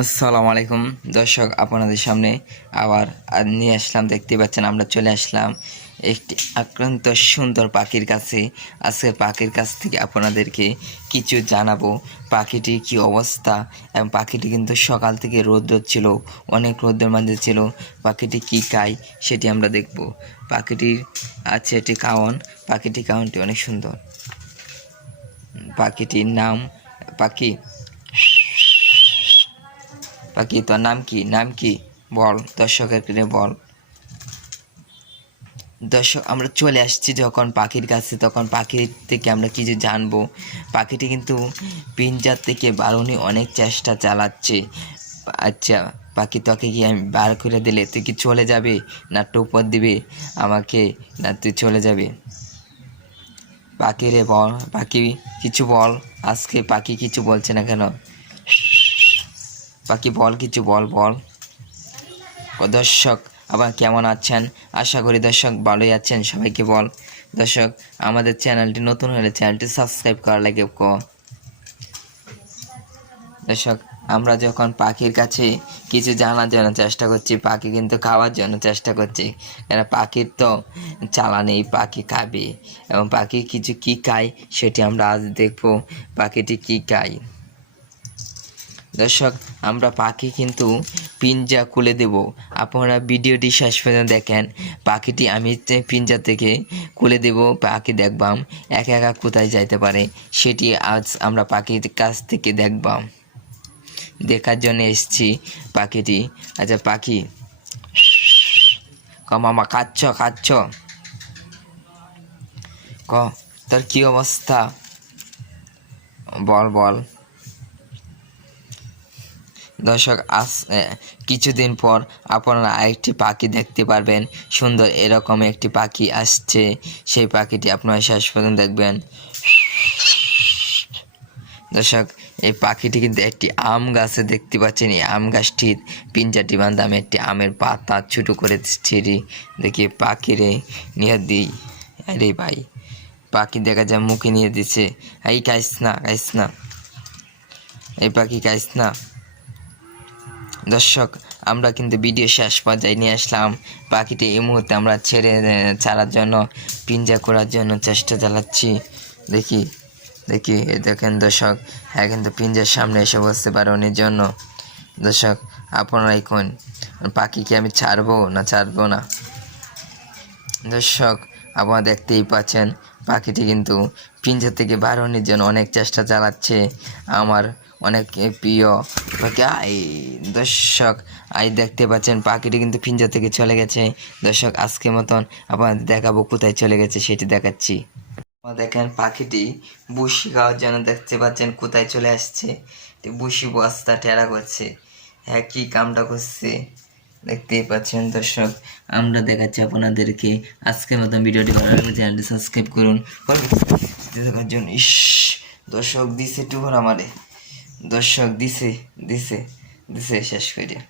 আসসালামু আলাইকুম। দর্শক, আপনাদের সামনে আবার নিয়ে আসলাম দেখতে পাচ্ছেন আমরা চলে আসলাম একটি আক্রান্ত সুন্দর পাখির কাছে। আজকে পাখির কাছ থেকে আপনাদেরকে কিছু জানাব। পাখিটির কি অবস্থা এবং পাখিটি কিন্তু সকাল থেকে রৌদ্র ছিল অনেক রৌদ্রের মাঝে ছিল। পাখিটি কি খায় সেটি আমরা দেখব। পাখিটির আছে একটি কাউন পাখিটি কাউনটি অনেক সুন্দর। পাখিটির নাম পাখি পাখি তোর নাম কি? নাম কি? বল, দর্শকের কিনে বল। দর্শক, আমরা চলে আসছি যখন পাখির কাছে, তখন পাখির থেকে আমরা কিছু জানব? পাখিটি কিন্তু পিঞ্জার থেকে বারুনি অনেক চেষ্টা চালাচ্ছে। আচ্ছা পাখি তোকে কি আমি বার করে দিলে? তুই কি চলে যাবে? না টোপর দিবে আমাকে? না তুই চলে যাবে? পাখি রে বল, পাখি কিছু বল। আজকে পাখি কিছু বলছে না কেন? বাকি বল, কিছু বল বল। দর্শক, আবার কেমন আছেন? আশা করি দর্শক ভালোই আছেন, সবাইকে বল। দর্শক, আমাদের চ্যানেলটি নতুন হলে চ্যানেলটি সাবস্ক্রাইব করা লাগে, ক। দর্শক, আমরা যখন পাখির কাছে কিছু জানার জন্য চেষ্টা করছি, পাখি কিন্তু খাওয়ার জন্য চেষ্টা করছি, কেন পাখির তো চালা নেই, পাখি খাবে। এবং পাখি কিছু কি খায়, সেটি আমরা আজ দেখব, পাখিটি কি খায়। দর্শক, আমরা পাখি কিন্তু পিঞ্জা খুলে দেব। আপনারা ভিডিওটি শেষ পর্যন্ত দেখেন। পাখিটি আমি পিঞ্জা থেকে খুলে দেব, পাখি দেখবাম, একা একা কোথায় যাইতে পারে, সেটি আজ আমরা পাখির কাছ থেকে দেখবাম। দেখার জন্য এসছি পাখিটি। আচ্ছা পাখি। ক মামা, খাচ্ছ খাচ্ছ। ক, তোর কি অবস্থা? বল বল। দর্শক আস কিছুদিন পর আপনারা আরেকটি পাখি দেখতে পারবেন। সুন্দর এরকম একটি পাখি আসছে। সেই পাখিটি আপনারা শেষ পর্যন্ত দেখবেন। দর্শক, এই পাখিটি কিন্তু একটি আম গাছে দেখতে পাচ্ছেন। এই আম গাছটির পিঞ্জাটি বান্ধা আমি একটি আমের পাতা ছোটো করে ছিঁড়ি দেখি পাখিরে নিয়ে দিই। আরে ভাই, পাখি দেখা যায় মুখে নিয়ে দিচ্ছে এই খাইস না খাইস না। এই পাখি খাইস না। দর্শক, আমরা কিন্তু ভিডিও শেষ পর্যায়ে নিয়ে আসলাম। পাখিটি এই মুহূর্তে আমরা ছেড়ে ছাড়ার জন্য, পিঞ্জা করার জন্য চেষ্টা চালাচ্ছি। দেখি দেখি, এই দেখেন দর্শক হ্যাঁ কিন্তু পিঞ্জার সামনে এসে বসতে পারোনির জন্য। দর্শক, আপনারাই কোন? পাখিকে আমি ছাড়বো না ছাড়বো না? দর্শক, আপনারা দেখতেই পাচ্ছেন, পাখিটি কিন্তু পিঞ্জা থেকে বারোনির জন্য অনেক চেষ্টা চালাচ্ছে। আমার অনেক প্রিয়। আই, দর্শক, আই দেখতে পাচ্ছেন, পাখিটি কিন্তু পিঞ্জা থেকে চলে গেছে। দর্শক আজকে মতন আপনাদের দেখাবো কোথায় চলে গেছে, সেটি দেখাচ্ছি। দেখেন, পাখিটি বুসি খাওয়ার জন্য দেখতে পাচ্ছেন কোথায় চলে আসছে। বুসি বস্তা টেরা করছে হ্যাঁ কী কামটা করছে। দেখতেই পাচ্ছেন দর্শক, আমরা দেখাচ্ছি আপনাদেরকে। আজকের মতন ভিডিওটি ভালো লাগলে চ্যানেলটি সাবস্ক্রাইব করুন। দেখার জন্য ইস, দর্শক, দিছে টুকুর আমারে। দর্শক দিছে দিছে দিছে শেষ করিয়া।